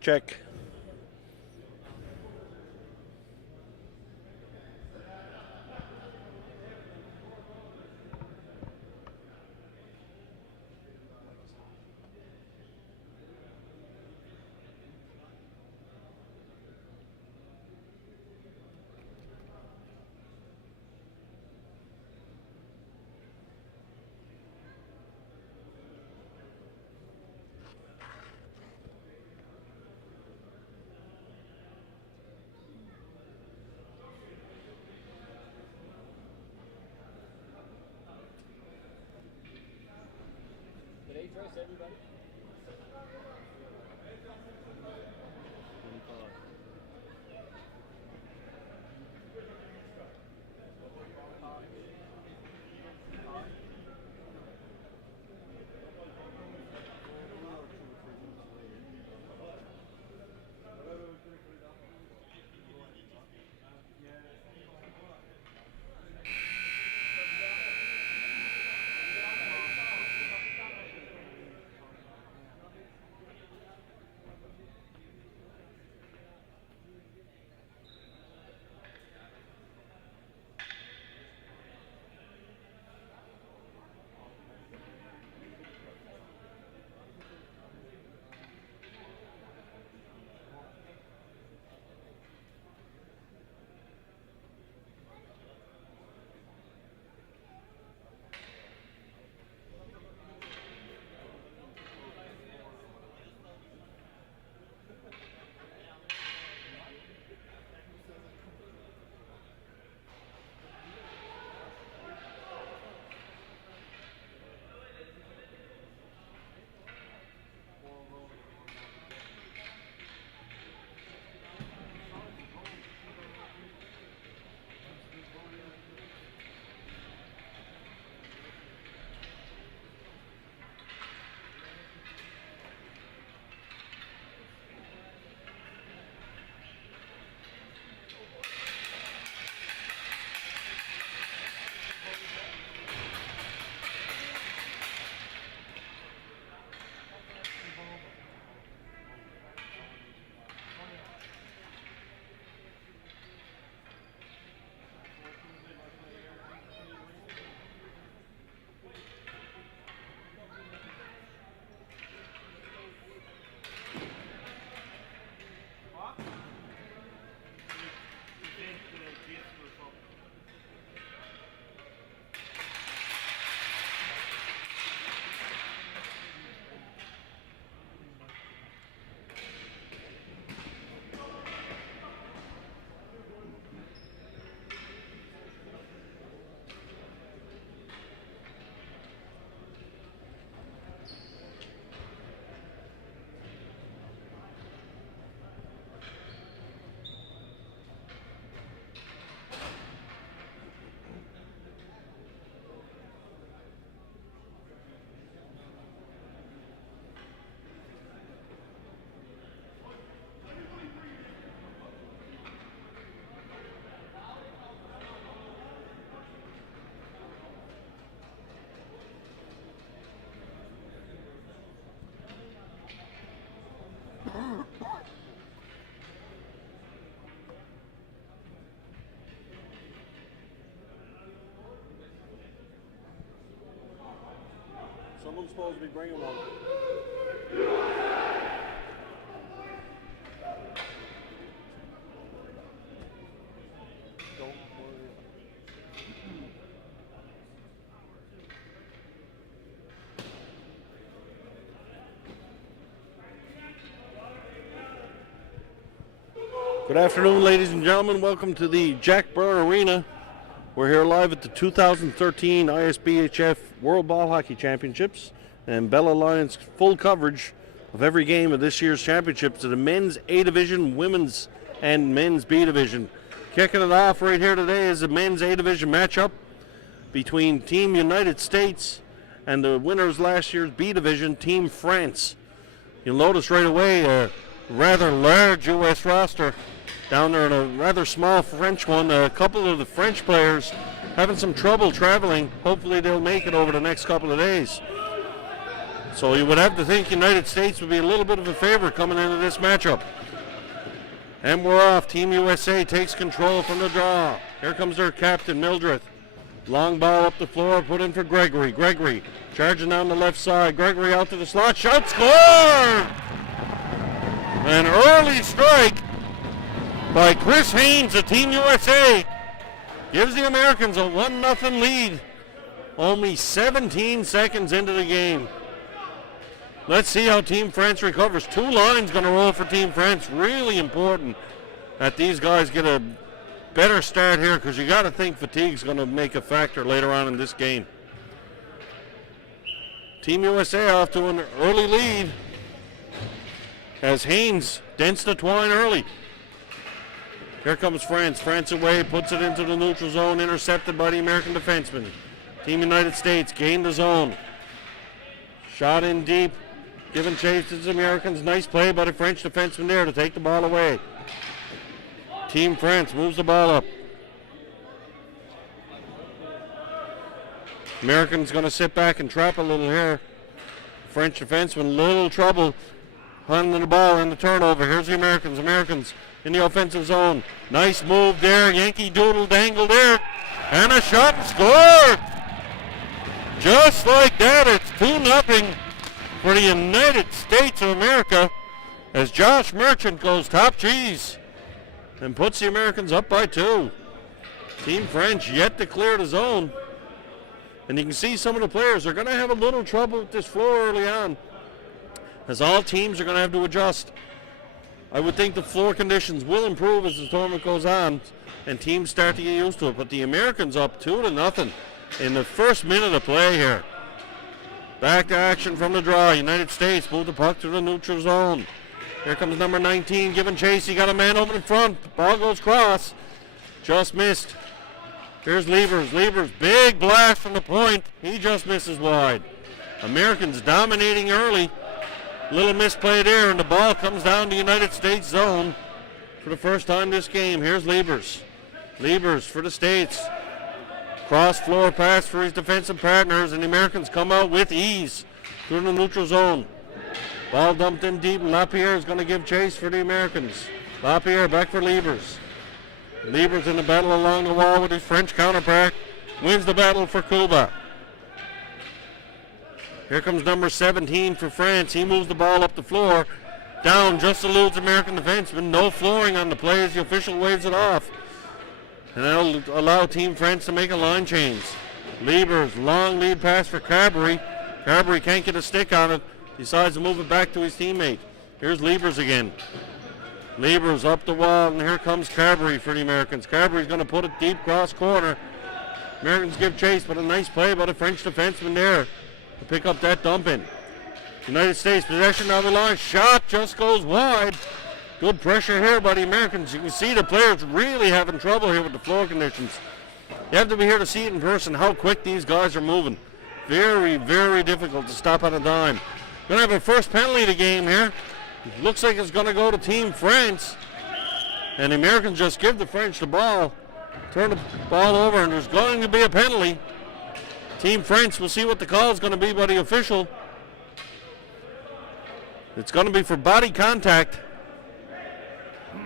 Check. Everybody. Someone's supposed to be bringing one. Don't worry. Good afternoon, ladies and gentlemen. Welcome to the Jack Byrne Arena. We're here live at the 2013 ISBHF World Ball Hockey Championships, and Bella Lions full coverage of every game of this year's championships to the men's A Division, women's and men's B Division. Kicking it off right here today is the men's A division matchup between Team United States and the winners last year's B division, Team France. You'll notice right away a rather large U.S. roster down there in a rather small French one. A couple of the French players having some trouble traveling. Hopefully they'll make it over the next couple of days. So you would have to think United States would be a little bit of a favorite coming into this matchup. And we're off. Team USA takes control from the draw. Here comes their captain, Mildred. Long ball up the floor, put in for Gregory. Gregory charging down the left side. Gregory out to the slot. Shot scored! An early strike by Chris Haynes of Team USA gives the Americans a 1-0 lead. Only 17 seconds into the game. Let's see how Team France recovers. 2 lines going to roll for Team France. Really important that these guys get a better start here, because you got to think fatigue's going to make a factor later on in this game. Team USA off to an early lead as Haynes dents the twine early. Here comes France. France away, puts it into the neutral zone, intercepted by the American defenseman. Team United States gained the zone. Shot in deep. Giving chase to the Americans. Nice play by the French defenseman there to take the ball away. Team France moves the ball up. Americans going to sit back and trap a little here. French defenseman, little trouble hunting the ball in the turnover. Here's the Americans. Americans in the offensive zone. Nice move there. Yankee Doodle dangled there. And a shot and scored. Just like that, it's 2-0 for the United States of America as Josh Merchant goes top cheese and puts the Americans up by 2. Team French yet to clear the zone. And you can see some of the players are going to have a little trouble with this floor early on, as all teams are going to have to adjust. I would think the floor conditions will improve as the tournament goes on and teams start to get used to it. But the Americans up 2-0 in the first minute of play here. Back to action from the draw. United States move the puck to the neutral zone. Here comes number 19 giving chase. He got a man over in front. Ball goes cross. Just missed. Here's Levers. Levers, big blast from the point. He just misses wide. Americans dominating early. Little misplay there, and the ball comes down to United States zone for the first time this game. Here's Levers. Levers for the States. Cross floor pass for his defensive partners, and the Americans come out with ease through the neutral zone. Ball dumped in deep, and LaPierre is going to give chase for the Americans. LaPierre back for Levers. Levers in the battle along the wall with his French counterpart. Wins the battle for Cuba. Here comes number 17 for France. He moves the ball up the floor. Down, just eludes American defenseman. No flooring on the play as the official waves it off. And that'll allow Team France to make a line change. Levers, long lead pass for Carberry. Carberry can't get a stick on it. Decides to move it back to his teammate. Here's Levers again. Levers up the wall, and here comes Carberry for the Americans. Carberry's going to put it deep cross corner. Americans give chase, but a nice play by the French defenseman there to pick up that dump in. United States possession down the line. Shot just goes wide. Good pressure here by the Americans. You can see the players really having trouble here with the floor conditions. You have to be here to see it in person, how quick these guys are moving. Very, very difficult to stop on a dime. Going to have a first penalty of the game here. It looks like it's going to go to Team France. And the Americans just give the French the ball. Turn the ball over, and there's going to be a penalty. Team France, we'll see what the call is going to be by the official. It's going to be for body contact.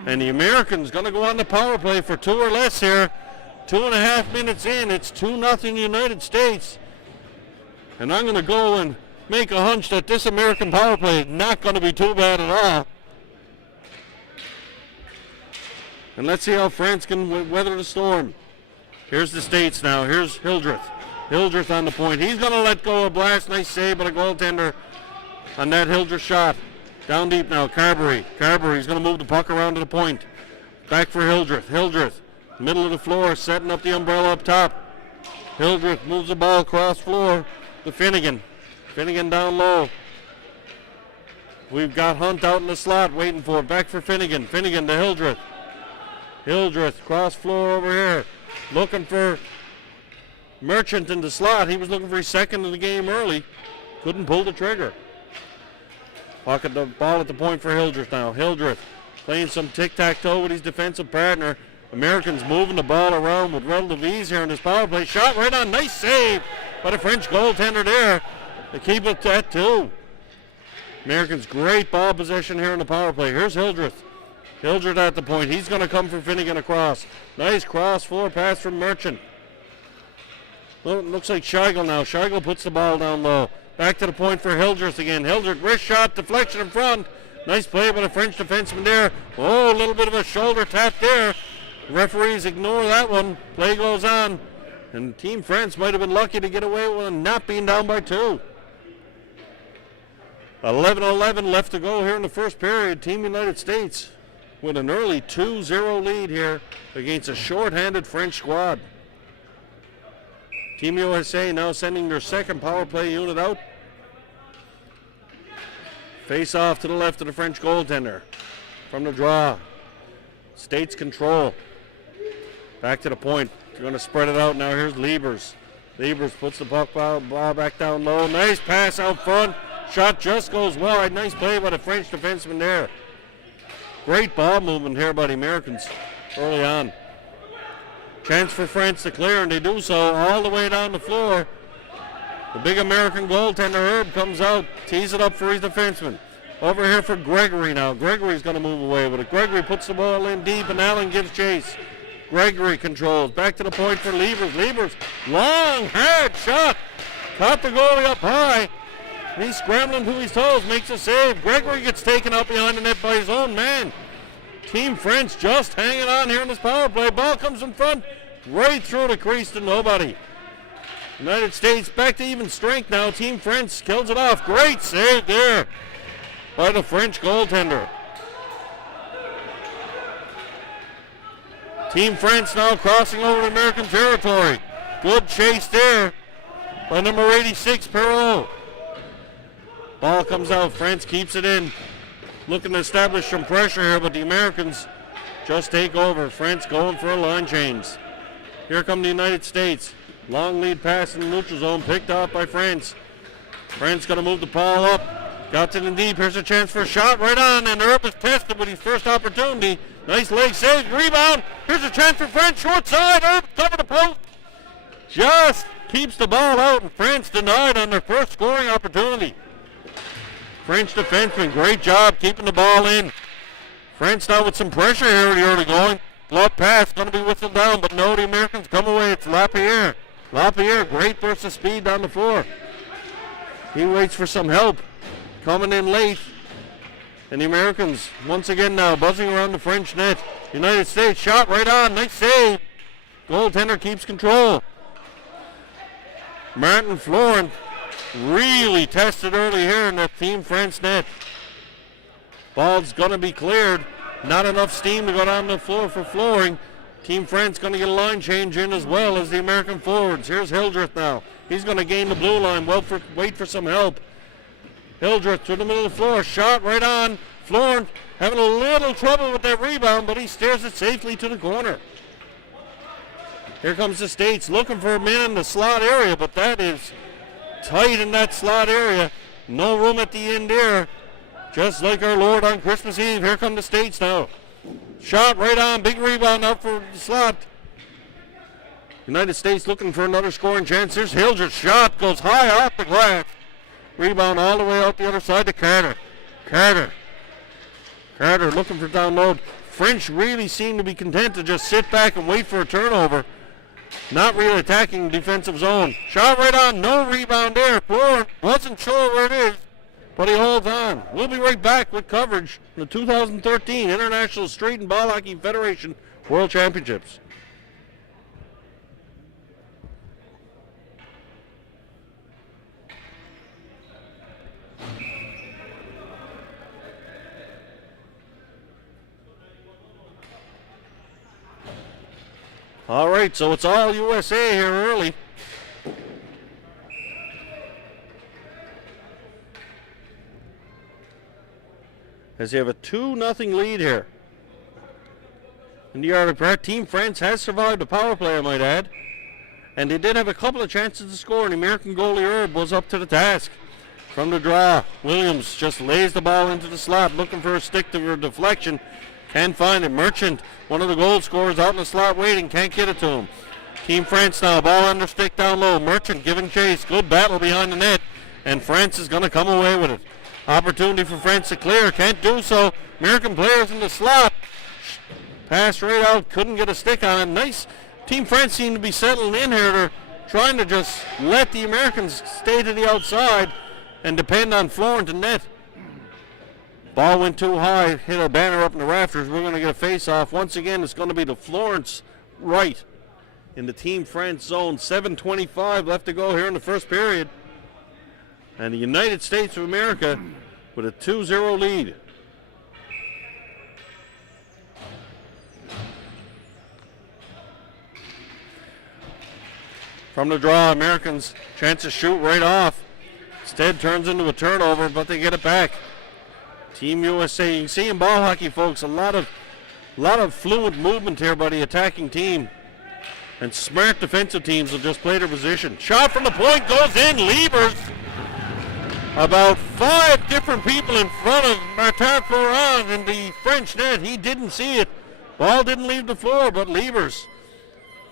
And the Americans going to go on the power play for 2 or less here. 2.5 minutes in, it's 2-0 United States. And I'm going to go and make a hunch that this American power play is not going to be too bad at all. And let's see how France can weather the storm. Here's the States now. Here's Hildreth. Hildreth on the point. He's going to let go a blast. Nice save by the goaltender on that Hildreth shot. Down deep now, Carberry. Carberry's going to move the puck around to the point. Back for Hildreth. Hildreth, middle of the floor, setting up the umbrella up top. Hildreth moves the ball across floor to Finnegan. Finnegan down low. We've got Hunt out in the slot waiting for it. Back for Finnegan. Finnegan to Hildreth. Hildreth, cross floor over here. Looking for Merchant in the slot. He was looking for his second of the game early. Couldn't pull the trigger. Pocket the ball at the point for Hildreth now. Hildreth playing some tic-tac-toe with his defensive partner. Americans moving the ball around with relative ease here in this power play. Shot right on. Nice save by the French goaltender there to keep it at 2. Americans great ball possession here in the power play. Here's Hildreth. Hildreth at the point. He's going to come for Finnegan across. Nice cross floor pass from Merchant. Looks like Scheigel now. Scheigel puts the ball down low. Back to the point for Hildreth again. Hildreth wrist shot, deflection in front. Nice play by the French defenseman there. Oh, a little bit of a shoulder tap there. Referees ignore that one. Play goes on. And Team France might have been lucky to get away with not being down by 2. 11-11 left to go here in the first period. Team United States with an early 2-0 lead here against a short-handed French squad. Team USA now sending their second power play unit out. Face off to the left of the French goaltender. From the draw. States control. Back to the point. They're going to spread it out now. Here's Liebers. Liebers puts the puck ball back down low. Nice pass out front. Shot just goes wide. Nice play by the French defenseman there. Great ball movement here by the Americans early on. Chance for France to clear, and they do so all the way down the floor. The big American goaltender, Herb, comes out, tees it up for his defenseman. Over here for Gregory now. Gregory's going to move away with it. Gregory puts the ball in deep, and Allen gives chase. Gregory controls. Back to the point for Liebers. Liebers, long, hard shot. Caught the goalie up high. He's scrambling to his toes, makes a save. Gregory gets taken out behind the net by his own man. Team French just hanging on here in this power play. Ball comes in front, right through the crease to nobody. United States back to even strength now. Team French kills it off. Great save there by the French goaltender. Team France now crossing over to American territory. Good chase there by number 86, Perrault. Ball comes out. France keeps it in. Looking to establish some pressure here, but the Americans just take over. France going for a line change. Here come the United States. Long lead pass in the neutral zone, picked off by France. France going to move the ball up. Got it in deep. Here's a chance for a shot right on, and Earp is tested with his first opportunity. Nice leg save, rebound. Here's a chance for France, short side. Earp cover the post. Just keeps the ball out, and France denied on their first scoring opportunity. French defenseman, great job keeping the ball in. France now with some pressure here in the early going. Glove pass, going to be whistled down, but no, the Americans come away. It's Lapierre. Lapierre, great burst of speed down the floor. He waits for some help. Coming in late. And the Americans, once again now, buzzing around the French net. United States, shot right on, nice save. Goaltender keeps control. Martin Florent really tested early here in the Team France net. Ball's going to be cleared. Not enough steam to go down the floor for flooring. Team France going to get a line change in as well as the American forwards. Here's Hildreth now. He's going to gain the blue line. Wait for some help. Hildreth to the middle of the floor. Shot right on. Florent having a little trouble with that rebound, but he steers it safely to the corner. Here comes the States looking for a man in the slot area, but that is tight in that slot area. No room at the end there. Just like our Lord on Christmas Eve. Here come the States now. Shot right on. Big rebound out for the slot. United States looking for another scoring chance. Here's Hildreth. Shot goes high off the glass. Rebound all the way out the other side to Carter. Carter looking for download. French really seem to be content to just sit back and wait for a turnover. Not really attacking the defensive zone. Shot right on. No rebound there. Florent wasn't sure where it is, but he holds on. We'll be right back with coverage of the 2013 International Street and Ball Hockey Federation World Championships. All right, so it's all USA here early. As you have a 2-0 lead here. in the yard of prayer. Team France has survived a power play, I might add. And they did have a couple of chances to score, and the American goalie Herb was up to the task. From the draw, Williams just lays the ball into the slot, looking for a stick to a deflection. Can't find it. Merchant, one of the goal scorers, out in the slot waiting, can't get it to him. Team France now, ball under stick down low. Merchant giving chase. Good battle behind the net, and France is going to come away with it. Opportunity for France to clear, can't do so. American players in the slot. Pass right out, couldn't get a stick on it. Nice. Team France seem to be settling in here. They're trying to just let the Americans stay to the outside and depend on Florent and net. Ball went too high, hit a banner up in the rafters. We're going to get a face-off. Once again, it's going to be to Florent's right in the Team France zone. 7:25 left to go here in the first period. And the United States of America with a 2-0 lead. From the draw, Americans chance to shoot right off. Instead turns into a turnover, but they get it back. Team USA, you can see in ball hockey, folks, a lot of fluid movement here by the attacking team. And smart defensive teams will just play their position. Shot from the point goes in. Liebers. About 5 different people in front of Martin Florent in the French net. He didn't see it. Ball didn't leave the floor, but Liebers,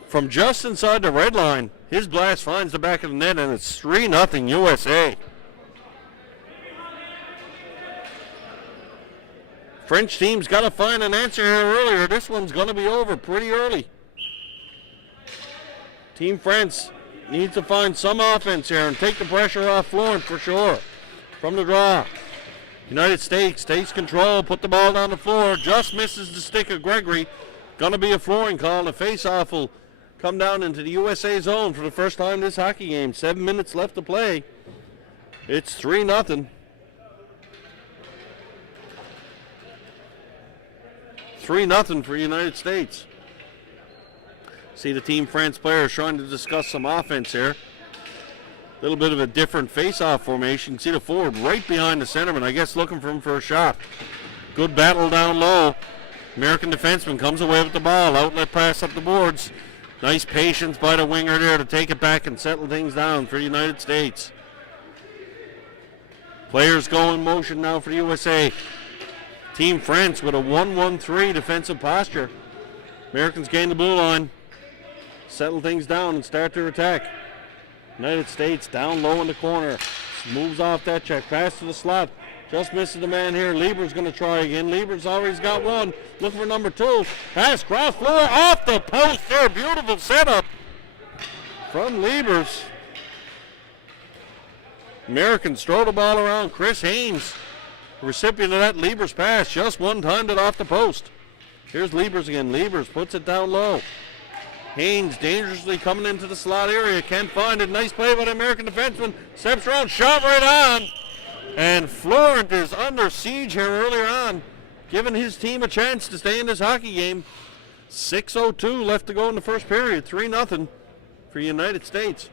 from just inside the red line, his blast finds the back of the net, and it's 3-0 USA. French team's got to find an answer here earlier. This one's going to be over pretty early. Team France needs to find some offense here and take the pressure off Florent for sure. From the draw, United States takes control, put the ball down the floor, just misses the stick of Gregory. Going to be a flooring call, and the face-off will come down into the USA zone for the first time this hockey game. 7 minutes left to play. It's 3-0. 3-0 for the United States. See the Team France players trying to discuss some offense here. A little bit of a different face-off formation. See the forward right behind the centerman, I guess looking for him for a shot. Good battle down low. American defenseman comes away with the ball. Outlet pass up the boards. Nice patience by the winger there to take it back and settle things down for the United States. Players go in motion now for the USA. Team France with a 1-1-3 defensive posture. Americans gain the blue line, settle things down and start their attack. United States down low in the corner. Moves off that check. Pass to the slot. Just misses the man here. Lieber's going to try again. Lieber's always got one. Looking for number 2. Pass cross floor off the post there. Beautiful setup from Lieber's. Americans throw the ball around. Chris Haynes, recipient of that Lieber's pass, just one timed it off the post. Here's Liebers again. Liebers puts it down low. Haynes dangerously coming into the slot area. Can't find it. Nice play by the American defenseman. Steps around, shot right on. And Florent is under siege here earlier on, giving his team a chance to stay in this hockey game. 6:02 left to go in the first period. 3-0 for the United States.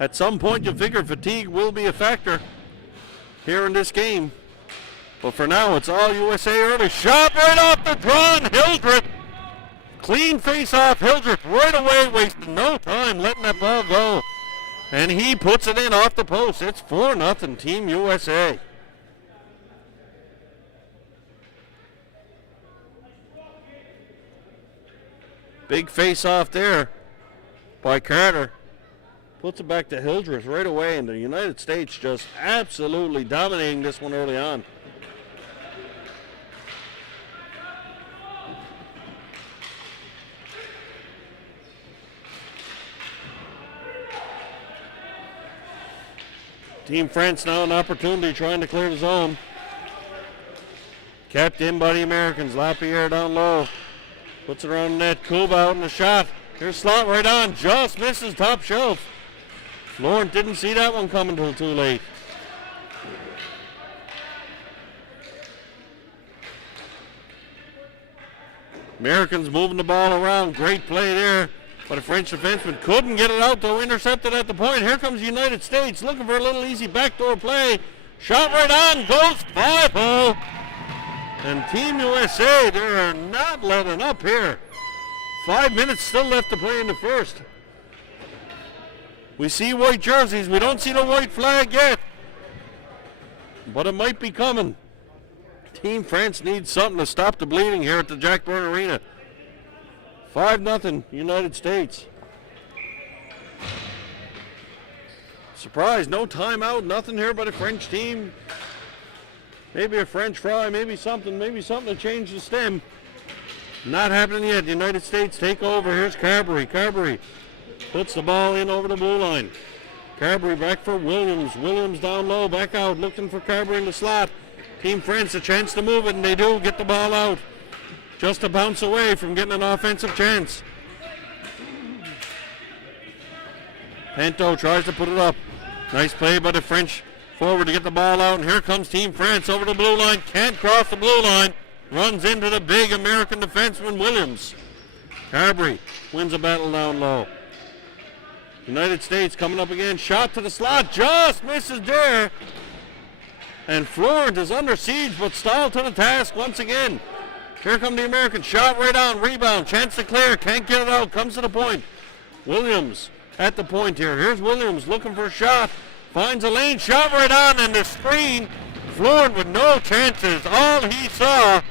At some point, you figure fatigue will be a factor here in this game. But for now, it's all USA early. Shot right off the draw, Hildreth. Clean face-off, Hildreth right away, wasting no time letting that ball go. And he puts it in off the post. It's 4-0 Team USA. Big face-off there by Carter. Puts it back to Hildreth right away, and the United States just absolutely dominating this one early on. Team France now an opportunity trying to clear the zone. Kept in by the Americans. Lapierre down low. Puts it around the net. Kuba out in the shot. Here's slot right on. Just misses top shelf. Florent didn't see that one coming until too late. Americans moving the ball around. Great play there. But a French defenseman couldn't get it out, though, intercepted at the point. Here comes the United States looking for a little easy backdoor play. Shot right on, goes 5-0. And Team USA, they're not letting up here. 5 minutes still left to play in the first. We see white jerseys. We don't see the white flag yet. But it might be coming. Team France needs something to stop the bleeding here at the Jack Byrne Arena. 5-0 United States. Surprise, no timeout, nothing here but a French team. Maybe a French fry, maybe something to change the stem. Not happening yet. The United States take over. Here's Carberry. Carberry puts the ball in over the blue line. Carberry back for Williams. Williams down low, back out, looking for Carberry in the slot. Team France a chance to move it, and they do get the ball out. Just a bounce away from getting an offensive chance. Pinto tries to put it up. Nice play by the French forward to get the ball out, and here comes Team France over the blue line. Can't cross the blue line. Runs into the big American defenseman Williams. Carberry wins a battle down low. United States coming up again. Shot to the slot. Just misses there. And Florent is under siege, but stalled to the task once again. Here come the Americans. Shot right on. Rebound. Chance to clear. Can't get it out. Comes to the point. Williams at the point here. Here's Williams looking for a shot. Finds a lane. Shot right on. And the screen. Florent with no chances. All he saw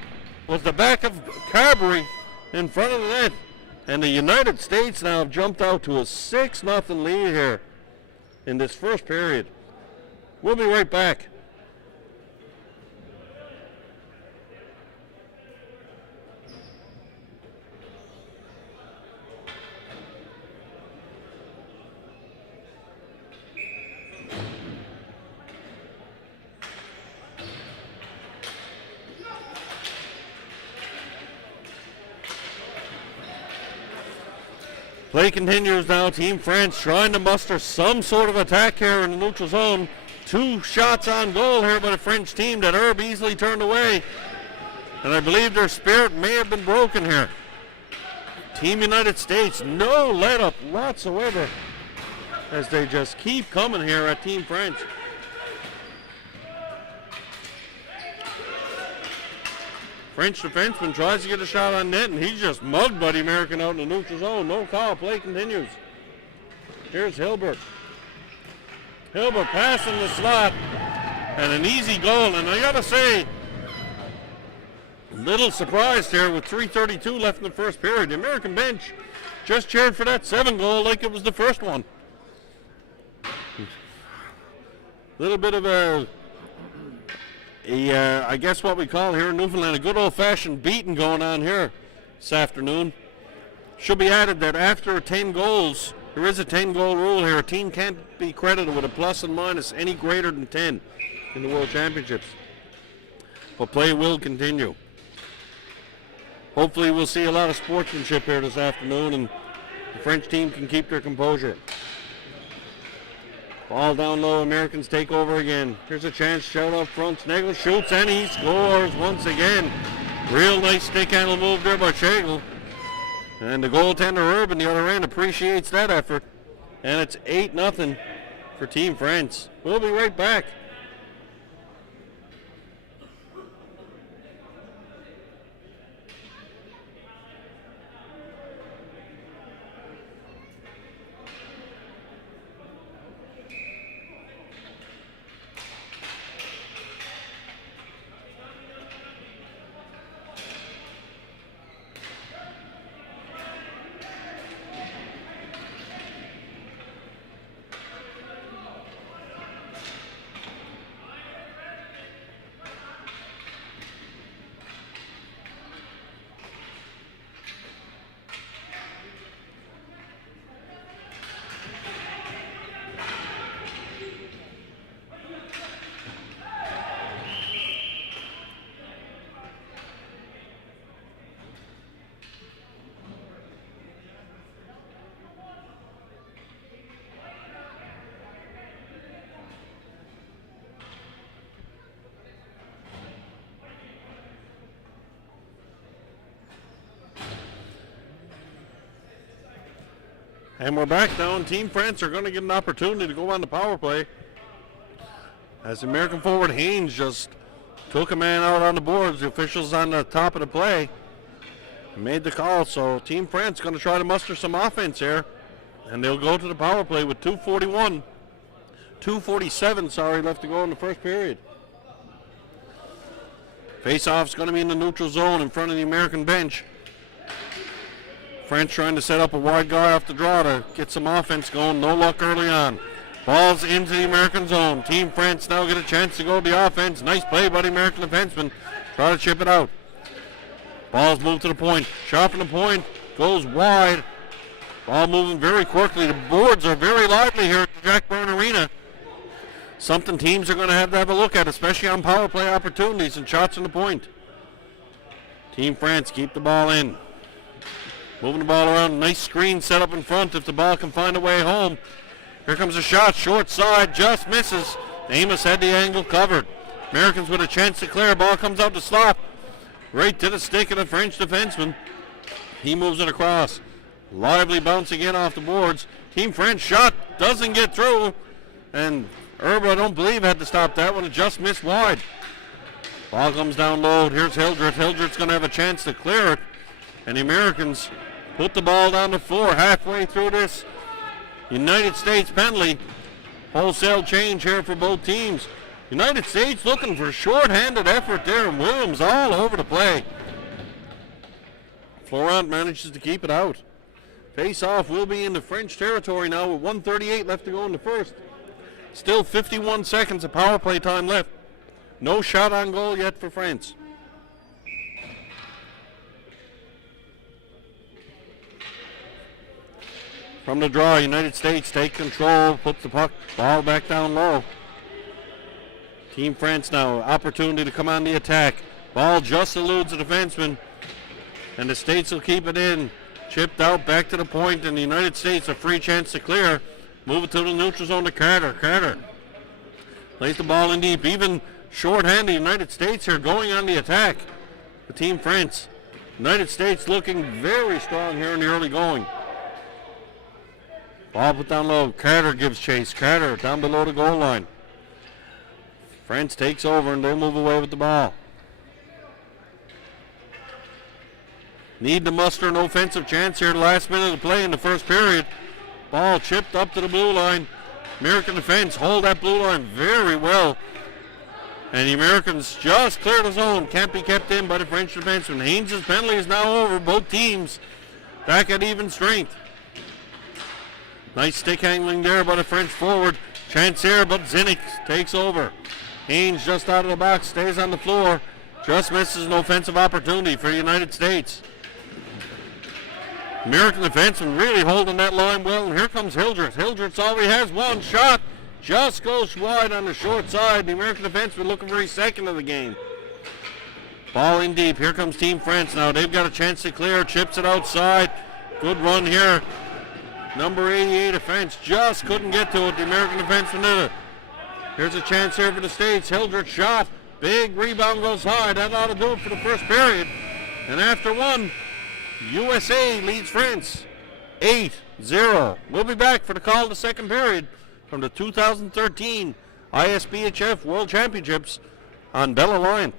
was the back of Carberry in front of the net. And the United States now have jumped out to a 6-0 lead here in this first period. We'll be right back. Play continues now. Team France trying to muster some sort of attack here in the neutral zone. 2 shots on goal here by the French team that Herb easily turned away. And I believe their spirit may have been broken here. Team United States, no let up whatsoever as they just keep coming here at Team France. French defenseman tries to get a shot on net, and he's just mugged by the American out in the neutral zone. No call. Play continues. Here's Hilbert. Hilbert passing the slot, and an easy goal. And I got to say, little surprised here with 3:32 left in the first period. The American bench just cheered for that 7 goal like it was the first one. Little bit of I guess what we call here in Newfoundland, a good old-fashioned beating going on here this afternoon. Should be added that after 10 goals, there is a 10-goal rule here. A team can't be credited with a plus and minus any greater than 10 in the World Championships. But play will continue. Hopefully we'll see a lot of sportsmanship here this afternoon, and the French team can keep their composure. Ball down low, Americans take over again. Here's a chance, shout up front. Snegel shoots and he scores once again. Real nice stick handle move there by Schlegel. And the goaltender Herb on the other end appreciates that effort. And it's 8-0 for Team France. We'll be right back. And we're back now, and Team France are going to get an opportunity to go on the power play. As the American forward Haynes just took a man out on the boards. The officials on the top of the play made the call. So Team France going to try to muster some offense here. And they'll go to the power play with 2:47 left to go in the first period. Face-off's going to be in the neutral zone in front of the American bench. French trying to set up a wide guy off the draw to get some offense going. No luck early on. Ball's into the American zone. Team France now get a chance to go to the offense. Nice play by the American defenseman. Try to chip it out. Ball's moved to the point. Shot from the point. Goes wide. Ball moving very quickly. The boards are very lively here at the Jack Byrne Arena. Something teams are going to have a look at, especially on power play opportunities and shots from the point. Team France keep the ball in. Moving the ball around. Nice screen set up in front if the ball can find a way home. Here comes a shot, short side, just misses. Amos had the angle covered. Americans with a chance to clear. Ball comes out to slot. Right to the stick of the French defenseman. He moves it across. Lively bounce again off the boards. Team French shot doesn't get through. And Erba, I don't believe, had to stop that one. It just missed wide. Ball comes down low. Here's Hildreth. Hildreth's going to have a chance to clear it. And the Americans put the ball down the floor halfway through this United States penalty. Wholesale change here for both teams. United States looking for short-handed effort there, and Williams all over the play. Florent manages to keep it out. Face-off will be in the French territory now with 1:38 left to go in the first. Still 51 seconds of power play time left. No shot on goal yet for France. From the draw, United States take control, puts the ball back down low. Team France now, opportunity to come on the attack. Ball just eludes the defenseman, and the States will keep it in. Chipped out, back to the point, and the United States a free chance to clear. Move it to the neutral zone to Carter. Carter lays the ball in deep. Even short-handed United States here going on the attack. The Team France. United States looking very strong here in the early going. Ball put down low. Carter gives chase. Carter down below the goal line. France takes over and they move away with the ball. Need to muster an offensive chance here at the last minute of play in the first period. Ball chipped up to the blue line. American defense hold that blue line very well. And the Americans just clear the zone. Can't be kept in by the French defenseman. Haynes' penalty is now over. Both teams back at even strength. Nice stick handling there by the French forward. Chance here, but Zinnik takes over. Haynes just out of the box, stays on the floor. Just misses an offensive opportunity for the United States. American defenseman really holding that line well, and here comes Hildreth. Hildreth's all he has, one shot. Just goes wide on the short side. The American defenseman looking for his second of the game. Ball in deep. Here comes Team France now. They've got a chance to clear. Chips it outside. Good run here. Number 88 defense just couldn't get to it. The American defenseman did it. Here's a chance here for the States. Hildreth shot. Big rebound goes high. That ought to do it for the first period. And after one, USA leads France 8-0. We'll be back for the call of the second period from the 2013 ISBHF World Championships on Bella Line.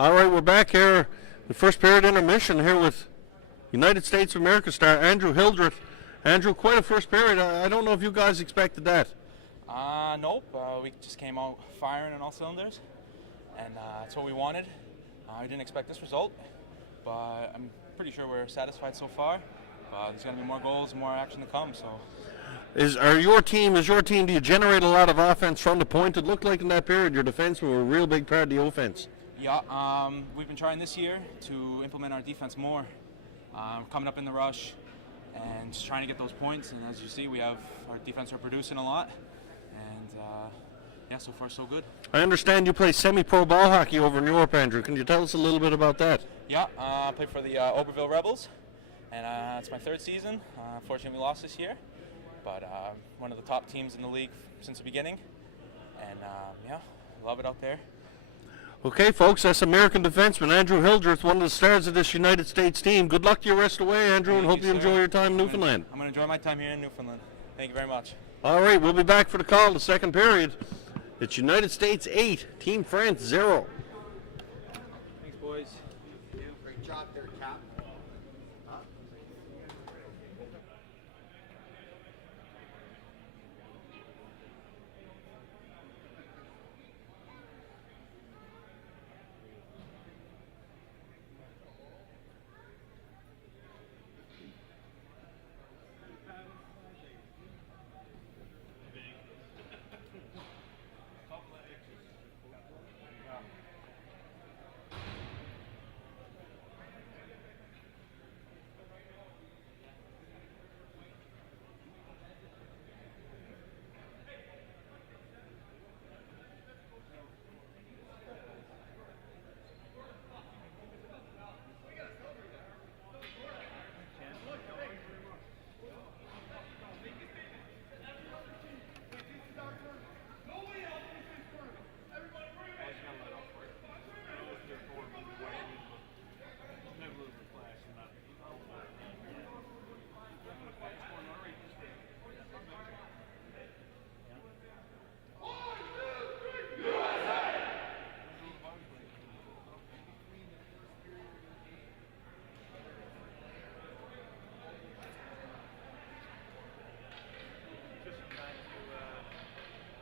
All right, we're back here. The first period intermission here with United States of America star Andrew Hildreth. Andrew, quite a first period. I don't know if you guys expected that. Nope. We just came out firing on all cylinders, and that's what we wanted. I didn't expect this result, but I'm pretty sure we're satisfied so far. There's going to be more goals, more action to come. So, Is your team? Do you generate a lot of offense from the point? It looked like in that period your defensemen were a real big part of the offense. Yeah, we've been trying this year to implement our defense more, coming up in the rush, and just trying to get those points. And as you see, our defense are producing a lot, and yeah, so far so good. I understand you play semi-pro ball hockey over in Europe, Andrew. Can you tell us a little bit about that? Yeah, I play for the Oberville Rebels, and it's my third season. Unfortunately, we lost this year, but one of the top teams in the league since the beginning, and yeah, love it out there. Okay, folks, that's American defenseman Andrew Hildreth, one of the stars of this United States team. Good luck to your rest away, Andrew, and hope you enjoy your time in Newfoundland. I'm going to enjoy my time here in Newfoundland. Thank you very much. All right, we'll be back for the call, the second period. It's United States 8, Team France 0. Thanks, boys. Great job there, Cap.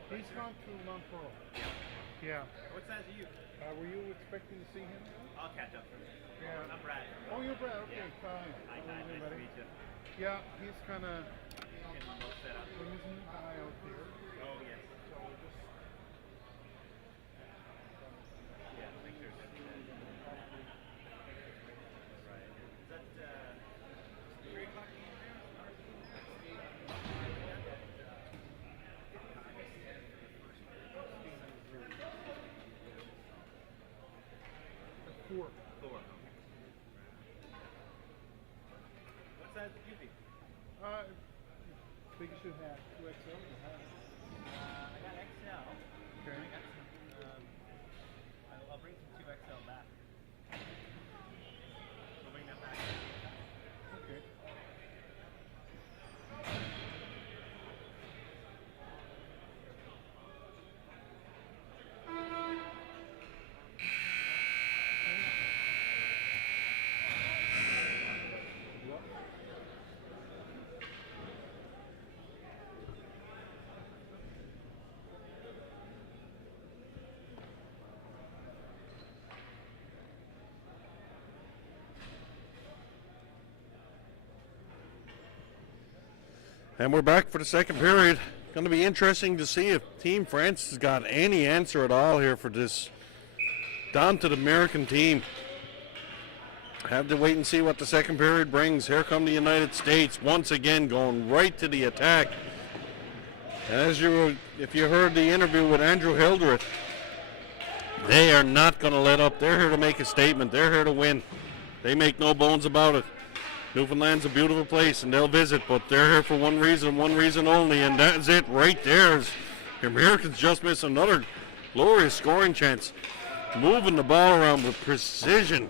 He's gone to Montreal. Yeah. What's that to you? Were you expecting to see him? I'll catch up first. Yeah. I'm Brad. Oh, you're Brad. Okay, Yeah. fine. Hi, How are you, nice to buddy? meet you. Yeah, he's kind of Getting the most set up. well, he's a new guy out there. Oh, yes. So just Yeah, make sure it's right. Is that 3 o'clock game there? four. 4. Okay. What size did you be? Biggest you have, 2XL. You have. I got XL. Okay. I got some. I'll bring some 2XL back. I'll bring that back. Okay. And we're back for the second period. Going to be interesting to see if Team France has got any answer at all here for this down to the American team. Have to wait and see what the second period brings. Here come the United States once again going right to the attack. If you heard the interview with Andrew Hildreth, they are not going to let up. They're here to make a statement. They're here to win. They make no bones about it. Newfoundland's a beautiful place, and they'll visit, but they're here for one reason only, and that's it right there. The Americans just missed another glorious scoring chance. Moving the ball around with precision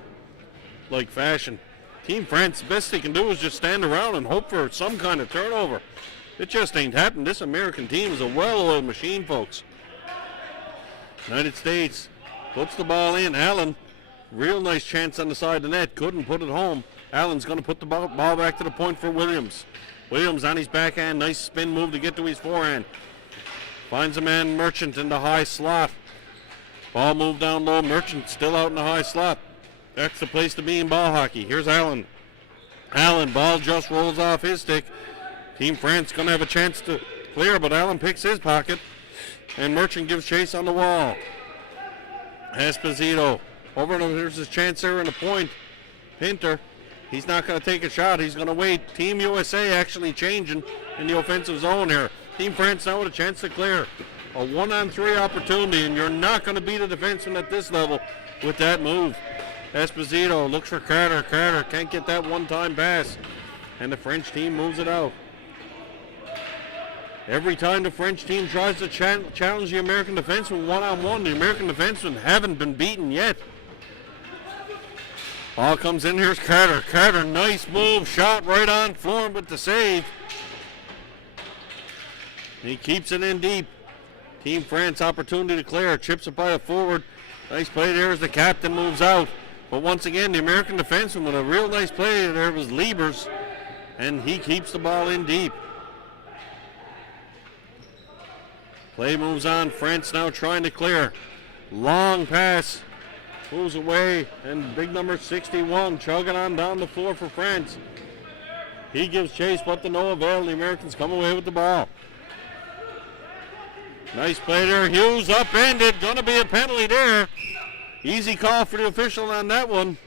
like fashion. Team France, the best they can do is just stand around and hope for some kind of turnover. It just ain't happened. This American team is a well-oiled machine, folks. United States puts the ball in. Allen Real nice chance on the side of the net. Couldn't put it home. Allen's going to put the ball back to the point for Williams. Williams on his backhand. Nice spin move to get to his forehand. Finds a man, Merchant, in the high slot. Ball moved down low. Merchant still out in the high slot. That's the place to be in ball hockey. Here's Allen. Allen, ball just rolls off his stick. Team France going to have a chance to clear, but Allen picks his pocket. And Merchant gives chase on the wall. Esposito. Over and over. Here's his chance there in the point. Pinter. He's not going to take a shot. He's going to wait. Team USA actually changing in the offensive zone here. Team France now with a chance to clear. A 1-on-3 opportunity, and you're not going to beat a defenseman at this level with that move. Esposito looks for Carter. Carter can't get that one-time pass, and the French team moves it out. Every time the French team tries to challenge the American defenseman one-on-one, the American defensemen haven't been beaten yet. Ball comes in. Here's Carter. Carter, nice move. Shot right on Florin with the save. He keeps it in deep. Team France opportunity to clear. Chips it by a forward. Nice play there as the captain moves out. But once again, the American defenseman with a real nice play there was Liebers. And he keeps the ball in deep. Play moves on. France now trying to clear. Long pass. Moves away, and big number 61 chugging on down the floor for France. He gives chase, but to no avail. The Americans come away with the ball. Nice play there. Hughes upended. Going to be a penalty there. Easy call for the official on that one.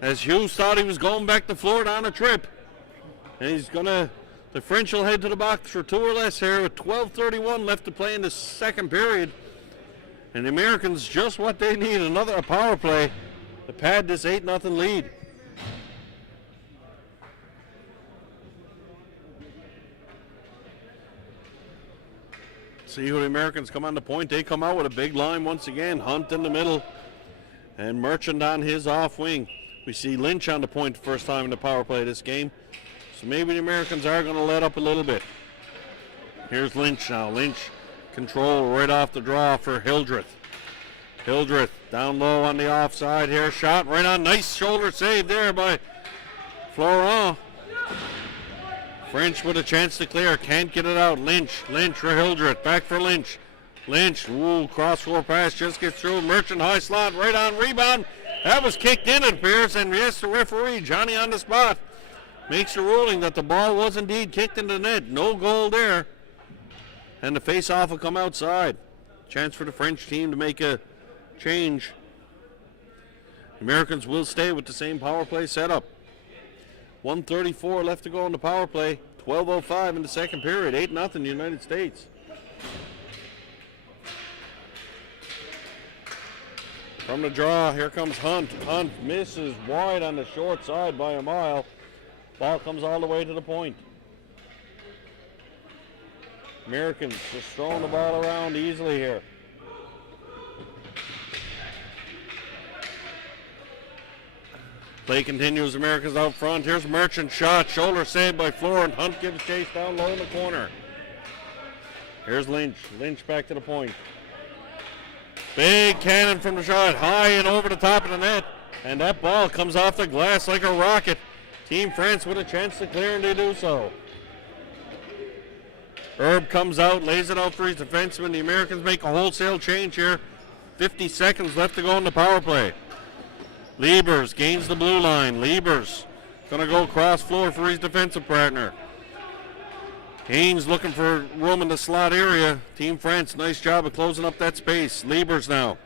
As Hughes thought he was going back to Florida on a trip. And he's going to, the French will head to the box for 2 or less here with 12:31 left to play in the second period. And the Americans just what they need, a power play to pad this 8-0 lead. See who the Americans come on the point. They come out with a big line once again. Hunt in the middle and Merchant on his off wing. We see Lynch on the point the first time in the power play this game. So maybe the Americans are going to let up a little bit. Here's Lynch now. Lynch control right off the draw for Hildreth. Hildreth down low on the offside here. Shot right on. Nice shoulder save there by Florent. French with a chance to clear. Can't get it out. Lynch for Hildreth. Back for Lynch. Lynch. Ooh, cross-floor pass just gets through. Merchant high slot right on rebound. That was kicked in, it appears. And yes, the referee, Johnny on the spot, makes a ruling that the ball was indeed kicked into the net. No goal there. And the face-off will come outside. Chance for the French team to make a change. Americans will stay with the same power play setup. 1:34 left to go in the power play. 12:05 in the second period. 8-0 United States. From the draw, here comes Hunt. Hunt misses wide on the short side by a mile. Ball comes all the way to the point. Americans just throwing the ball around easily here. Play continues. Americans out front. Here's Merchant shot. Shoulder saved by Florent. Hunt gives chase down low in the corner. Here's Lynch. Lynch back to the point. Big cannon from the shot. High and over the top of the net. And that ball comes off the glass like a rocket. Team France with a chance to clear, and they do so. Herb comes out, lays it out for his defenseman. The Americans make a wholesale change here. 50 seconds left to go in the power play. Liebers gains the blue line. Liebers going to go cross floor for his defensive partner. Haynes looking for room in the slot area. Team France, nice job of closing up that space. Liebers now.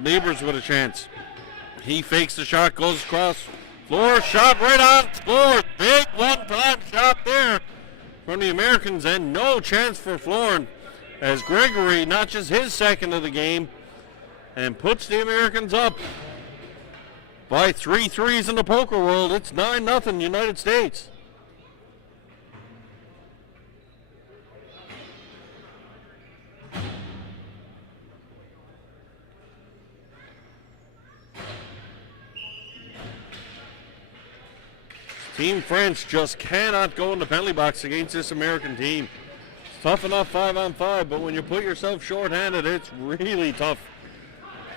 Liebers with a chance. He fakes the shot, goes across floor, shot right on, scores. Big one-time shot there from the Americans, and no chance for Florin as Gregory notches his second of the game and puts the Americans up by 3 threes in the poker world. It's 9-0 United States. Team France just cannot go in the penalty box against this American team. It's tough enough 5-on-5, but when you put yourself shorthanded, it's really tough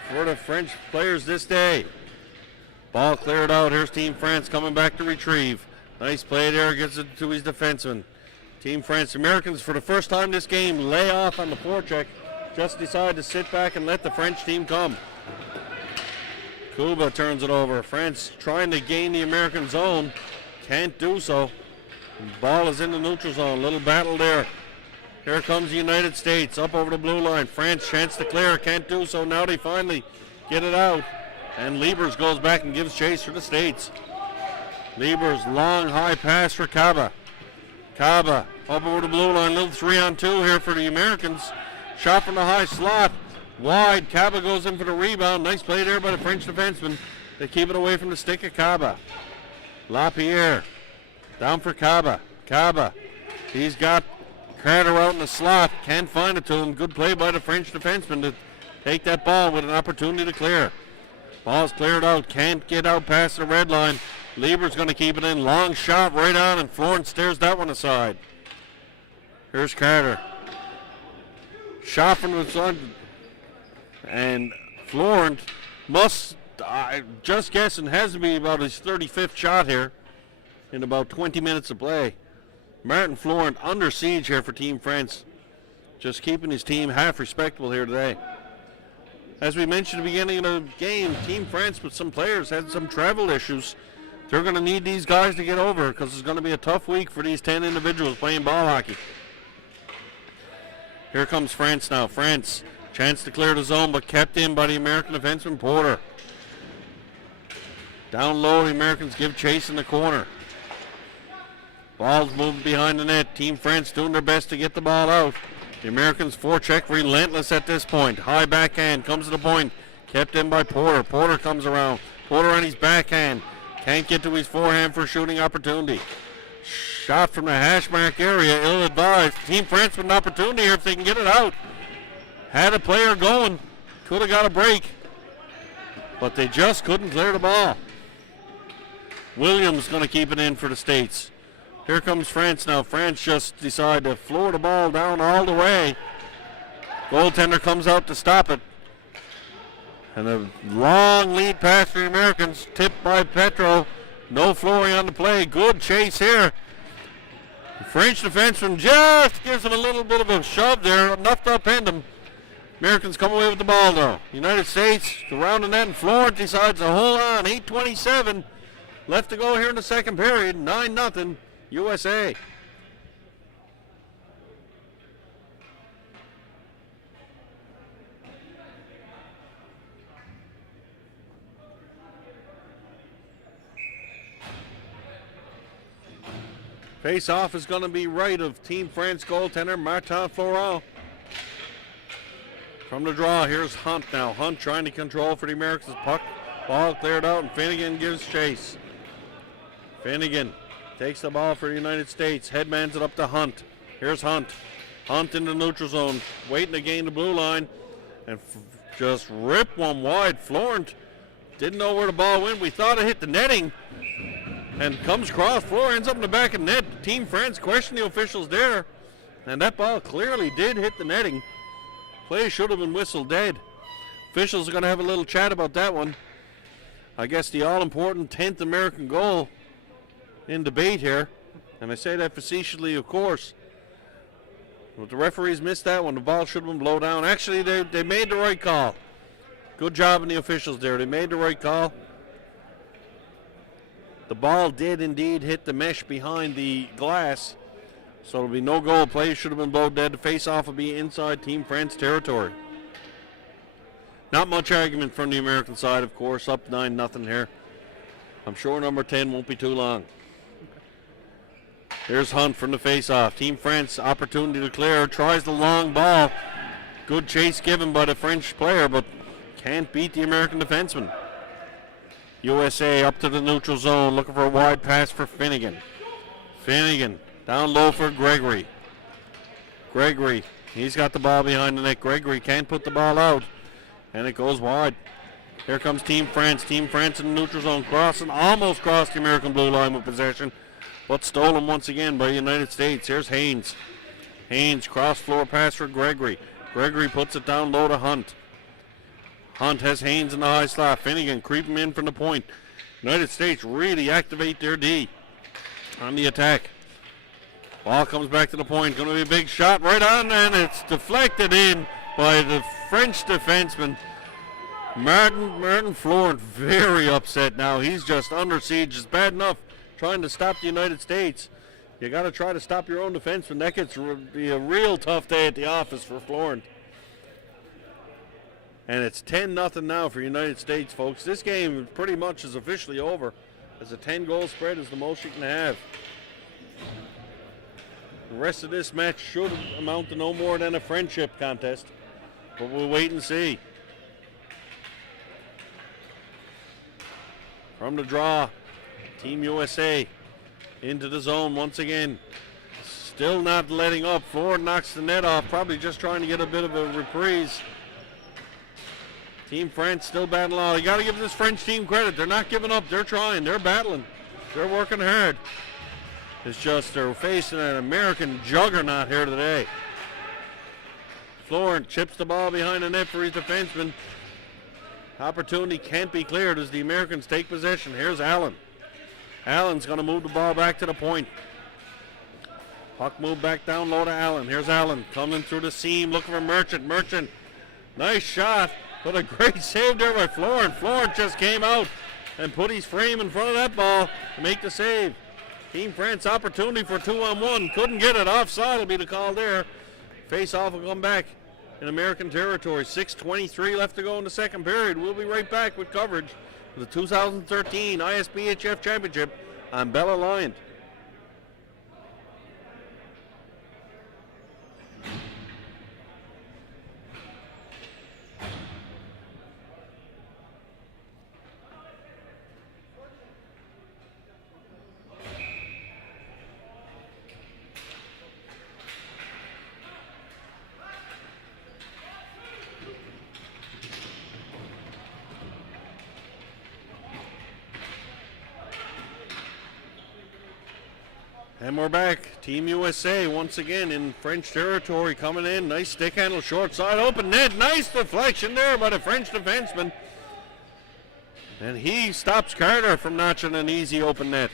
for the French players this day. Ball cleared out. Here's Team France coming back to retrieve. Nice play there. Gets it to his defenseman. Team France. Americans, for the first time this game, lay off on the forecheck. Just decide to sit back and let the French team come. Kuba turns it over. France trying to gain the American zone. Can't do so. Ball is in the neutral zone. Little battle there. Here comes the United States up over the blue line. France chance to clear. Can't do so. Now they finally get it out. And Liebers goes back and gives chase for the States. Liebers, long high pass for Kaba. Kaba up over the blue line. Little 3-on-2 here for the Americans. Shot from the high slot. Wide. Kaba goes in for the rebound. Nice play there by the French defenseman. They keep it away from the stick of Kaba. LaPierre. Down for Kaba. Kaba. He's got Carter out in the slot. Can't find it to him. Good play by the French defenseman to take that ball with an opportunity to clear. Ball's cleared out. Can't get out past the red line. Lieber's going to keep it in. Long shot right on, and Florence stares that one aside. Here's Carter. Shot from the side. And Florent must, just guessing, has to be about his 35th shot here in about 20 minutes of play. Martin Florent under siege here for Team France. Just keeping his team half respectable here today. As we mentioned at the beginning of the game, Team France with some players had some travel issues. They're going to need these guys to get over because it's going to be a tough week for these 10 individuals playing ball hockey. Here comes France now. France, chance to clear the zone, but kept in by the American defenseman Porter. Down low, the Americans give chase in the corner. Ball's moving behind the net. Team France doing their best to get the ball out. The Americans forecheck relentless at this point. High backhand comes to the point. Kept in by Porter. Porter comes around. Porter on his backhand. Can't get to his forehand for a shooting opportunity. Shot from the hash mark area. Ill-advised. Team France with an opportunity here if they can get it out. Had a player going. Could have got a break. But they just couldn't clear the ball. Williams going to keep it in for the States. Here comes France now. France just decided to floor the ball down all the way. Goaltender comes out to stop it. And a long lead pass for the Americans. Tipped by Petro. No flooring on the play. Good chase here. The French defenseman just gives him a little bit of a shove there. Enough to upend him. Americans come away with the ball though. United States around the net, and Florent decides to hold on. 8:27 left to go here in the second period. 9-0 USA. Face-off is going to be right of Team France goaltender Martin Florent. From the draw, here's Hunt now. Hunt trying to control for the Americans. Puck, ball cleared out, and Finnegan gives chase. Finnegan takes the ball for the United States. Headmans it up to Hunt. Here's Hunt. Hunt in the neutral zone, waiting to gain the blue line, and just rip one wide. Florent didn't know where the ball went. We thought it hit the netting. And comes across, floor ends up in the back of the net. Team France questioned the officials there. And that ball clearly did hit the netting. Play should have been whistled dead. Officials are going to have a little chat about that one. I guess the all-important 10th American goal in debate here. And I say that facetiously, of course. But the referees missed that one. The ball should have been blown down. Actually, they made the right call. Good job on the officials there. They made the right call. The ball did indeed hit the mesh behind the glass, so there'll be no goal. Play should have been blown dead. The face-off will be inside Team France territory. Not much argument from the American side, of course. Up 9-0 here. I'm sure number 10 won't be too long. Here's Hunt from the face-off. Team France opportunity to clear. Tries the long ball. Good chase given by the French player, but can't beat the American defenseman. USA up to the neutral zone, looking for a wide pass for Finnegan. Finnegan down low for Gregory. Gregory, he's got the ball behind the net. Gregory can't put the ball out, and it goes wide. Here comes Team France. Team France in the neutral zone, crossing, almost crossed the American blue line with possession, but stolen once again by the United States. Here's Haynes. Haynes, cross floor pass for Gregory. Gregory puts it down low to Hunt. Hunt has Haynes in the high slot. Finnegan creeping in from the point. United States really activate their D on the attack. Ball comes back to the point. Going to be a big shot right on, and it's deflected in by the French defenseman. Martin Florent very upset now. He's just under siege. It's bad enough trying to stop the United States. You got to try to stop your own defenseman. That gets to be a real tough day at the office for Florent. And it's 10-0 now for United States, folks. This game pretty much is officially over, as a 10-goal spread is the most you can have. The rest of this match should amount to no more than a friendship contest, but we'll wait and see. From the draw, Team USA into the zone once again. Still not letting up. Florent knocks the net off, probably just trying to get a bit of a reprise. Team France still battling on. You got to give this French team credit. They're not giving up. They're trying. They're battling. They're working hard. It's just they're facing an American juggernaut here today. Florent chips the ball behind the net for his defenseman. Opportunity can't be cleared as the Americans take possession. Here's Allen. Allen's going to move the ball back to the point. Puck moved back down low to Allen. Here's Allen coming through the seam looking for Merchant. Merchant, nice shot, but a great save there by Florent. Florent just came out and put his frame in front of that ball to make the save. Team France opportunity for 2-on-1. Couldn't get it. Offside will be the call there. Face-off will come back in American territory. 6:23 left to go in the second period. We'll be right back with coverage of the 2013 ISBHF Championship on Bell Alliant. And we're back. Team USA once again in French territory coming in. Nice stick handle, short side, open net. Nice deflection there by the French defenseman. And he stops Carter from notching an easy open net.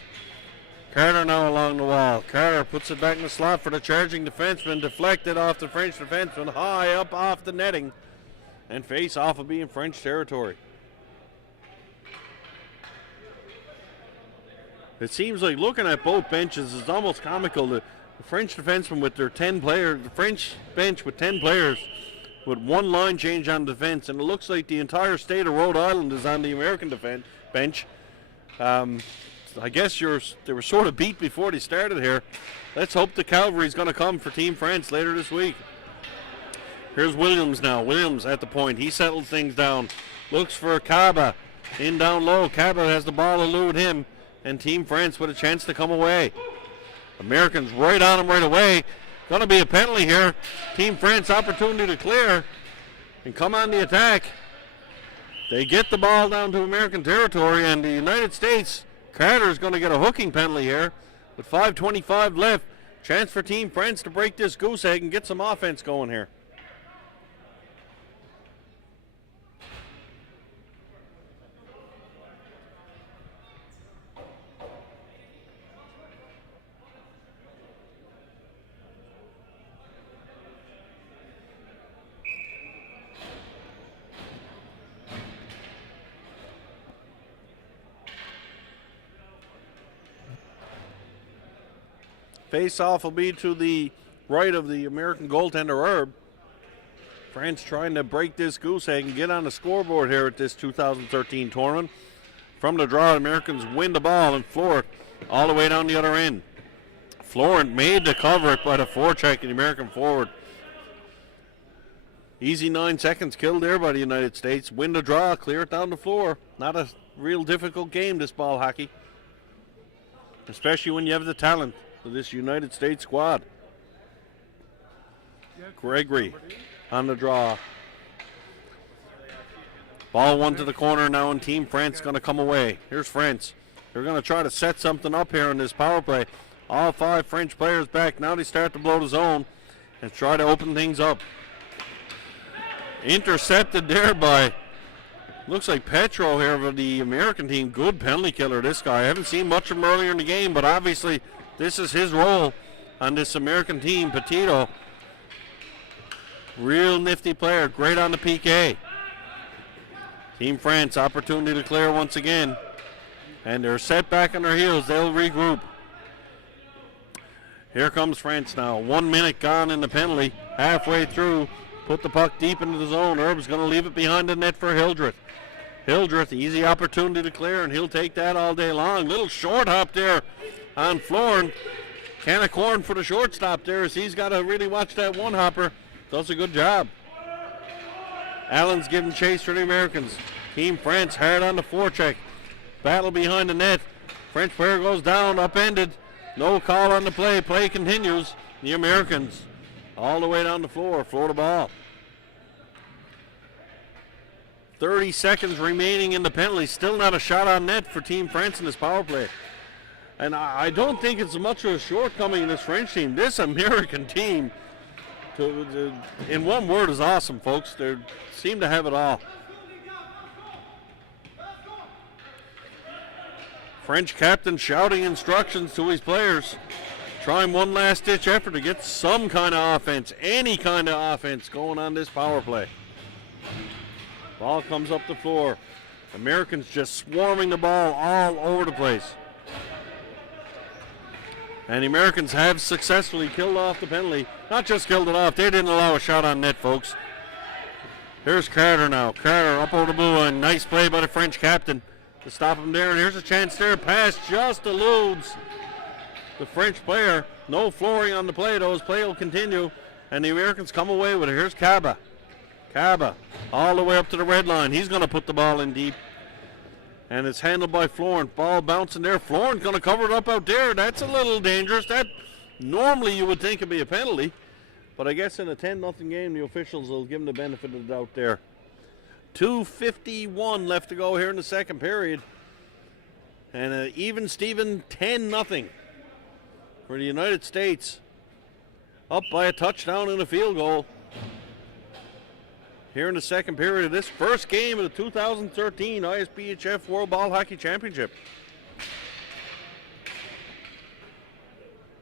Carter now along the wall. Carter puts it back in the slot for the charging defenseman. Deflected off the French defenseman, high up off the netting. And face off will be in French territory. It seems like looking at both benches is almost comical. The French defensemen with their 10 players, the French bench with 10 players with one line change on defense, and it looks like the entire state of Rhode Island is on the American bench. I guess they were sort of beat before they started here. Let's hope the cavalry's going to come for Team France later this week. Here's Williams now. Williams at the point. He settles things down. Looks for Kaba. In down low. Kaba has the ball, elude him. And Team France with a chance to come away. Americans right on him right away. Going to be a penalty here. Team France opportunity to clear and come on the attack. They get the ball down to American territory, and the United States, Carter is going to get a hooking penalty here with 5:25 left. Chance for Team France to break this goose egg and get some offense going here. Face-off will be to the right of the American goaltender, Herb. France trying to break this goose egg and get on the scoreboard here at this 2013 tournament. From the draw, the Americans win the ball, and Florent all the way down the other end. Florent made the cover it by the forecheck of the American forward. Easy 9 seconds killed there by the United States. Win the draw, clear it down the floor. Not a real difficult game, this ball hockey. Especially when you have the talent of this United States squad. Gregory on the draw. Ball one to the corner now, and Team France going to come away. Here's France. They're going to try to set something up here in this power play. All 5 French players back. Now they start to blow the zone and try to open things up. Intercepted there by Looks like Petro here for the American team. Good penalty killer, this guy. I haven't seen much of him earlier in the game, but obviously this is his role on this American team. Petito, real nifty player, great on the PK. Team France, opportunity to clear once again. And they're set back on their heels. They'll regroup. Here comes France now. 1 minute gone in the penalty. Halfway through. Put the puck deep into the zone. Herb's going to leave it behind the net for Hildreth. Hildreth, easy opportunity to clear, and he'll take that all day long. Little short hop there on Florin. Can of corn for the shortstop there, as he's got to really watch that one hopper. Does a good job. Allen's giving chase for the Americans. Team France hard on the forecheck. Battle behind the net. French player goes down, upended. No call on the play. Play continues. The Americans all the way down the floor the ball. 30 seconds remaining in the penalty. Still not a shot on net for Team France in this power play. And I don't think it's much of a shortcoming in this French team. This American team, in one word, is awesome, folks. They seem to have it all. French captain shouting instructions to his players. Trying one last ditch effort to get some kind of offense, any kind of offense going on this power play. Ball comes up the floor. Americans just swarming the ball all over the place. And the Americans have successfully killed off the penalty. Not just killed it off, they didn't allow a shot on net, folks. Here's Carter now. Carter up over the blue line. Nice play by the French captain to stop him there. And here's a chance there. Pass just eludes the French player. No flooring on the play, though. His play will continue. And the Americans come away with it. Here's Kaba. Kaba all the way up to the red line. He's going to put the ball in deep. And it's handled by Florent. Ball bouncing there. Florent's going to cover it up out there. That's a little dangerous. That normally you would think would be a penalty. But I guess in a 10-0 game, the officials will give him the benefit of the doubt there. 2:51 left to go here in the second period. And even Steven 10-0 for the United States. Up by a touchdown and a field goal. Here in the second period of this first game of the 2013 ISBHF World Ball Hockey Championship.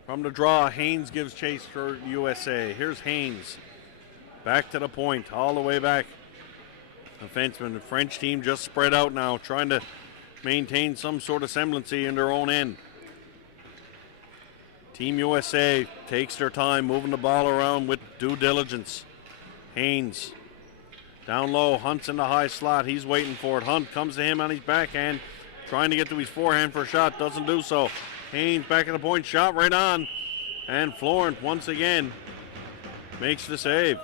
From the draw, Haynes gives chase for USA. Here's Haynes. Back to the point, all the way back. Defenseman, the French team just spread out now, trying to maintain some sort of semblance in their own end. Team USA takes their time, moving the ball around with due diligence. Haynes. Down low, Hunt's in the high slot. He's waiting for it. Hunt comes to him on his backhand, trying to get to his forehand for a shot. Doesn't do so. Haynes back at the point, shot right on. And Florent once again makes the save.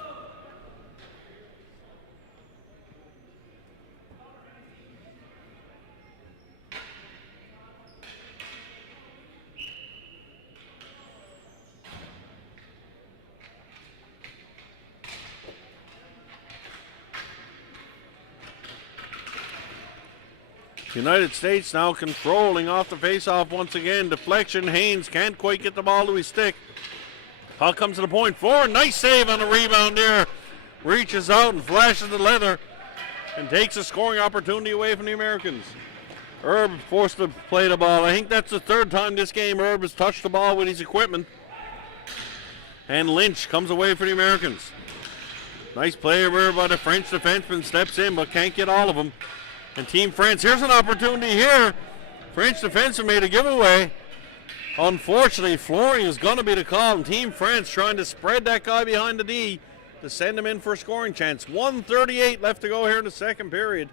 United States now controlling off the faceoff once again. Deflection. Haynes can't quite get the ball to his stick. Puck comes to the point. Florent, nice save on the rebound there. Reaches out and flashes the leather and takes a scoring opportunity away from the Americans. Herb forced to play the ball. I think that's the third time this game Herb has touched the ball with his equipment. And Lynch comes away for the Americans. Nice play over by the French defenseman. Steps in but can't get all of them. And Team France, here's an opportunity here. French defenseman made a giveaway. Unfortunately, flooring is going to be the call. And Team France trying to spread that guy behind the D to send him in for a scoring chance. 1:38 left to go here in the second period.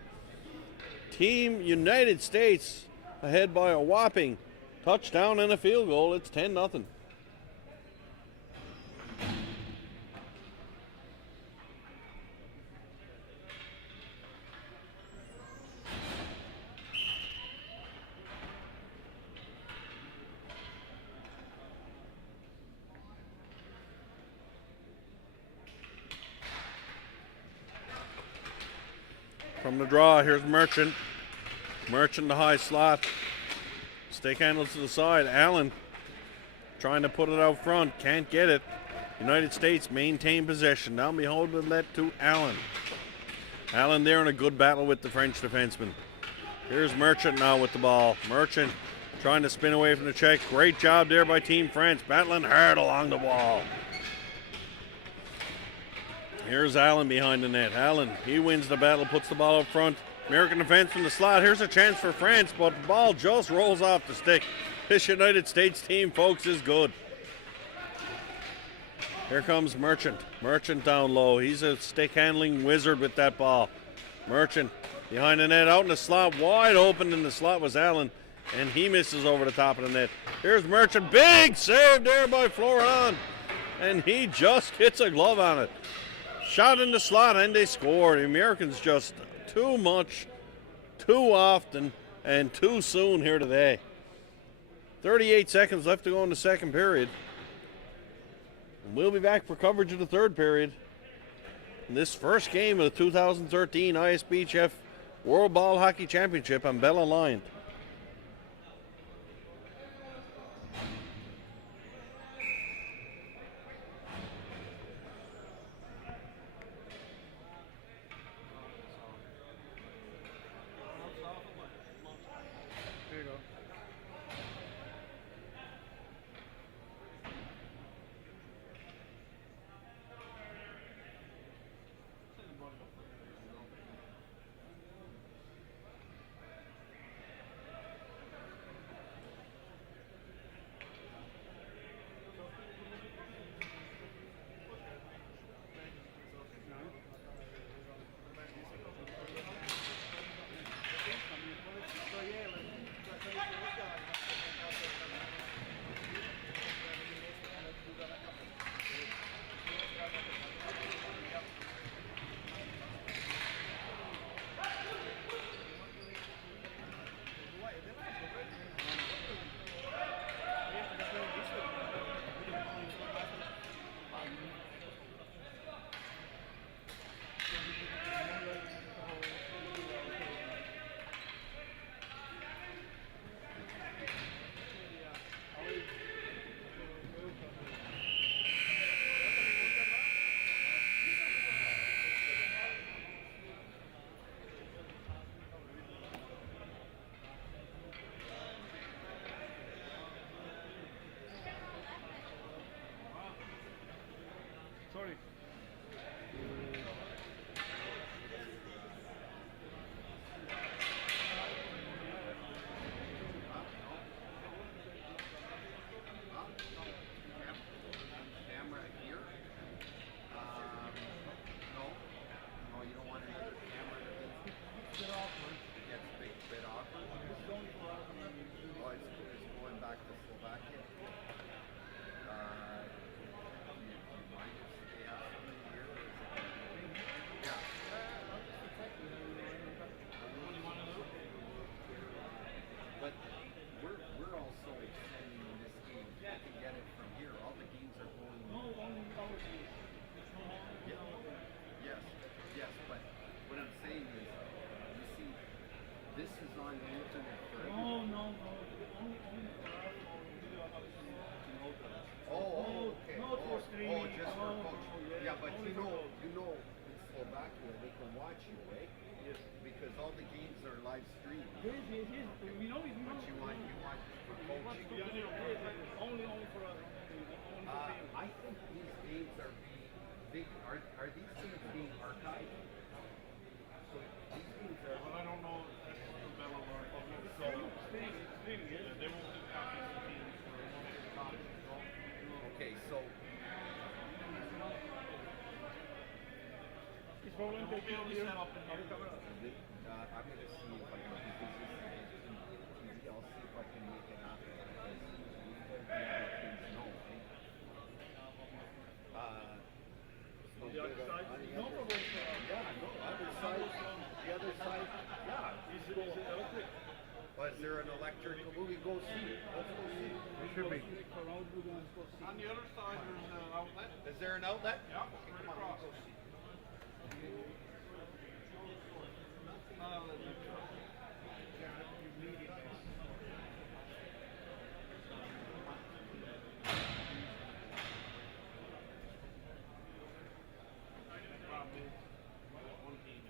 Team United States ahead by a whopping touchdown and a field goal. It's 10-0. From the draw, here's Merchant. Merchant the high slot. Stick handles to the side. Allen trying to put it out front. Can't get it. United States maintain possession. Now behold the net to Allen. Allen there in a good battle with the French defenseman. Here's Merchant now with the ball. Merchant trying to spin away from the check. Great job there by Team France, battling hard along the wall. Here's Allen behind the net. Allen, he wins the battle, puts the ball up front. American defense from the slot. Here's a chance for France, but the ball just rolls off the stick. This United States team, folks, is good. Here comes Merchant. Merchant down low. He's a stick handling wizard with that ball. Merchant behind the net, out in the slot, wide open in the slot was Allen, and he misses over the top of the net. Here's Merchant, big save there by Florian, and he just hits a glove on it. Shot in the slot, and they score. The Americans just too much, too often, and too soon here today. 38 seconds left to go in the second period. And we'll be back for coverage of the third period. In this first game of the 2013 ISBHF World Ball Hockey Championship on Bella Line. There you go. Sorry. Camera here. No, you don't want another camera to be. It gets a bit awkward. Oh, it's going back to Slovakia. You mind if they have something here? Or is it, yeah. But we're also sending this game. We can get it from here. All the games are going. Yes, but what I'm saying is, you see, this is on the internet for everyone. Oh, okay. Oh, just for coach. Yeah, but you know, in Slovakia they can watch you, right? Yes. Because all the games are live streamed. Yes. We know it. But you want for coaching. Only for us. I think these games are being are these games being archived? So these games are. Well, I don't know. That's the Bella Line. So, they won't do copies of teams for college. Okay, so It's rolling. They can be set up in here. I'm gonna see if I can do this TV. I'll see if I can make it happen. No, no The other side? no problem. Yeah, no, other side. The other side. Yeah. Is it electric? Was there an electrical? We go see. Let's go see. It should be. On the other side, there's an outlet. Is there an outlet? Yeah, Okay, right come on, across. let's go see. One team.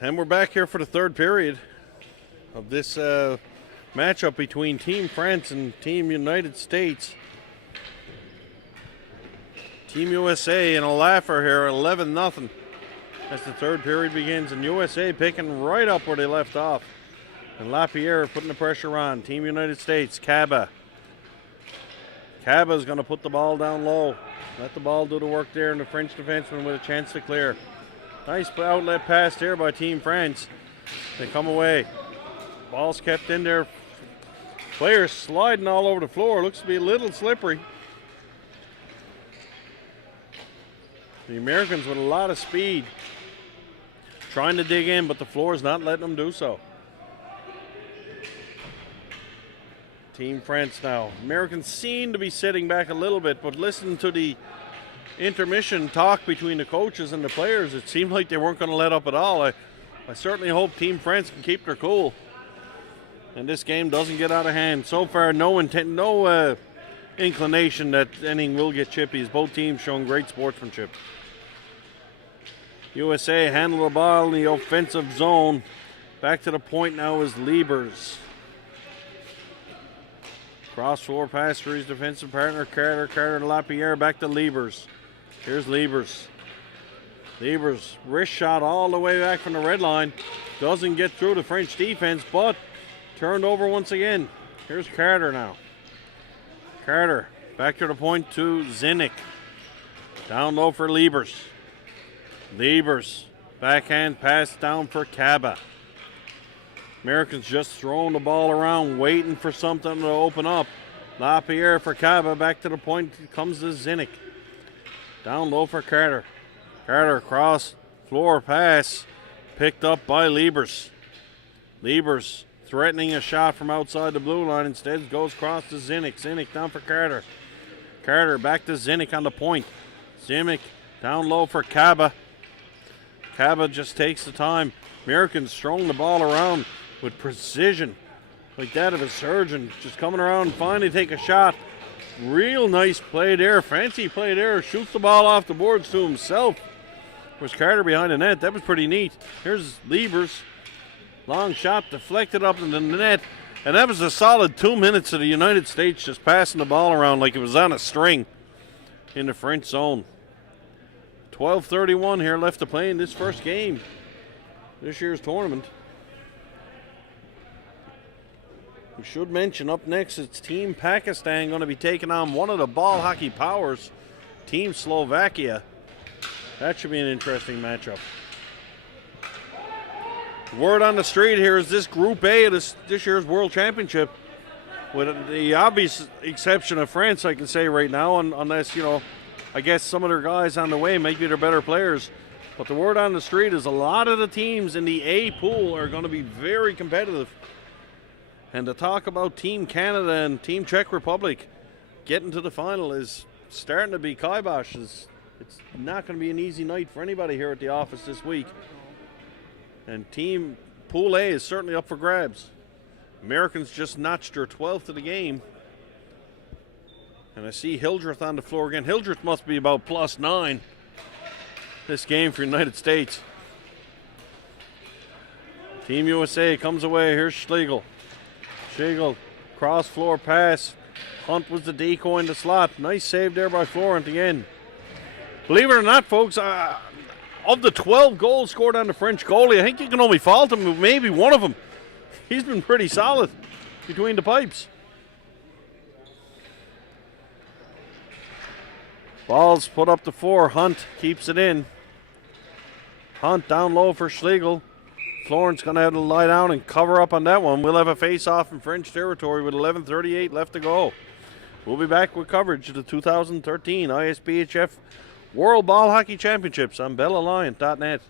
And we're back here for the third period of this matchup between Team France and Team United States. Team USA in a laugher here, 11-0 as the third period begins, and USA picking right up where they left off. And Lapierre putting the pressure on. Team United States, Caba. Caba's going to put the ball down low. Let the ball do the work there, and the French defenseman with a chance to clear. Nice outlet pass here by Team France. They come away. Ball's kept in there. Players sliding all over the floor. Looks to be a little slippery. The Americans with a lot of speed. Trying to dig in, but the floor is not letting them do so. Team France now. Americans seem to be sitting back a little bit, but listen to the intermission talk between the coaches and the players. It seemed like they weren't going to let up at all. I certainly hope Team France can keep their cool and this game doesn't get out of hand. So far, no inclination that anything will get chippy, as both teams showing great sportsmanship. USA handle the ball in the offensive zone. Back to the point now is Liebers. Cross floor pass for his defensive partner, Carter. Carter to Lapierre, back to Liebers. Here's Liebers. Liebers, wrist shot all the way back from the red line. Doesn't get through the French defense, but turned over once again. Here's Carter now. Carter, back to the point to Zinnik. Down low for Liebers. Liebers, backhand pass down for Caba. Americans just throwing the ball around, waiting for something to open up. Lapierre for Caba, back to the point comes to Zinnik. Down low for Carter. Carter cross floor pass, picked up by Liebers. Liebers threatening a shot from outside the blue line, instead goes across to Zinnik. Zinnik down for Carter. Carter back to Zinnik on the point. Zinnik down low for Caba. Caba just takes the time. Americans throwing the ball around with precision, like that of a surgeon. Just coming around and finally take a shot. Real nice play there. Fancy play there. Shoots the ball off the boards to himself. Was Carter behind the net. That was pretty neat. Here's Liebers. Long shot deflected up into the net. And that was a solid 2 minutes of the United States just passing the ball around like it was on a string in the French zone. 12:31 here left to play in this first game, this year's tournament. We should mention up next it's Team Pakistan going to be taking on one of the ball hockey powers, Team Slovakia. That should be an interesting matchup. Word on the street here is this Group A of this year's World Championship, with the obvious exception of France, I can say right now, unless, I guess some of their guys on the way might be their better players. But the word on the street is a lot of the teams in the A pool are going to be very competitive. And to talk about Team Canada and Team Czech Republic getting to the final is starting to be kibosh. It's not going to be an easy night for anybody here at the office this week. And Team Pool A is certainly up for grabs. Americans just notched their 12th of the game. And I see Hildreth on the floor again. Hildreth must be about +9 this game for United States. Team USA comes away. Here's Schlegel. Schlegel, cross floor pass. Hunt was the decoy in the slot. Nice save there by Florent at the end. Believe it or not, folks, of the 12 goals scored on the French goalie, I think you can only fault him with maybe one of them. He's been pretty solid between the pipes. Ball's put up to 4. Hunt keeps it in. Hunt down low for Schlegel. Florent's going to have to lie down and cover up on that one. We'll have a face-off in French territory with 11:38 left to go. We'll be back with coverage of the 2013 ISBHF World Ball Hockey Championships on BellAlliant.net.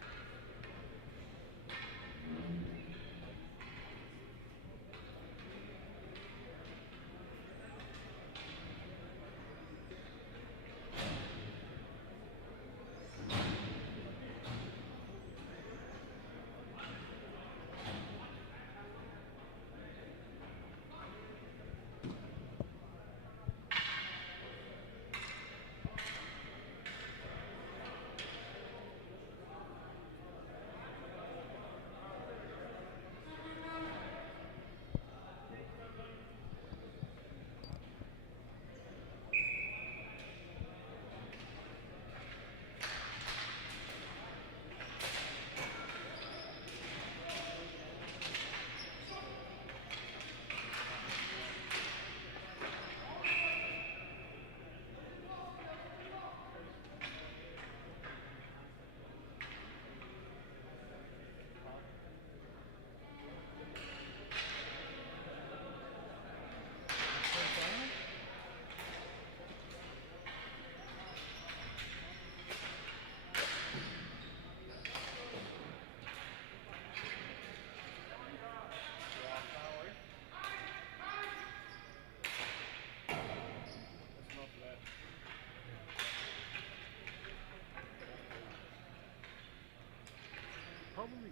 Double me.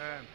And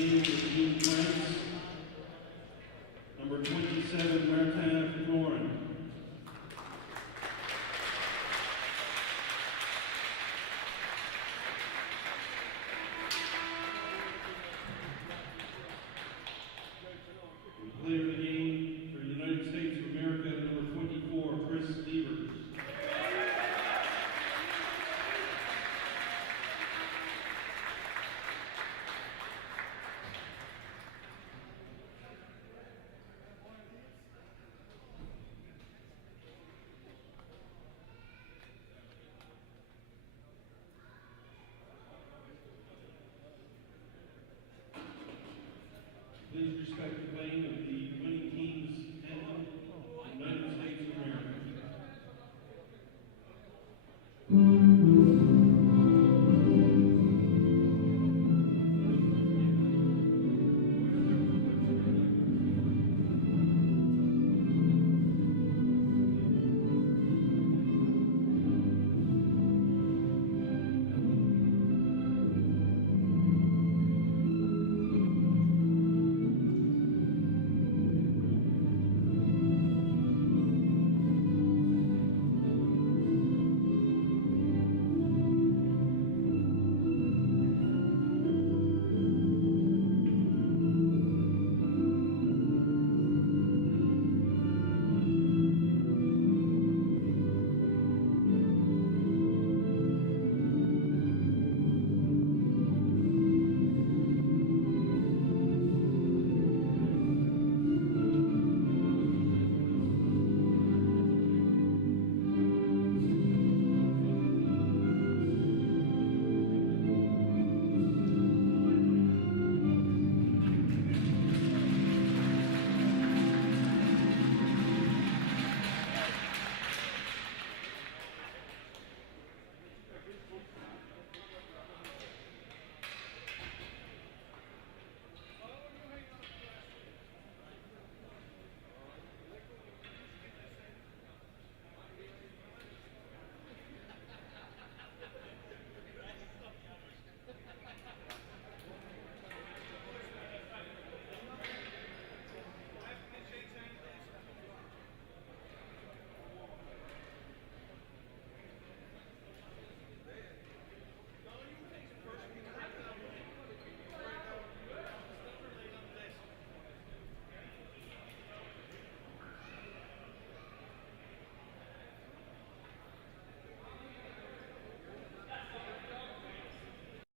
in for Team France. Number 27, Martin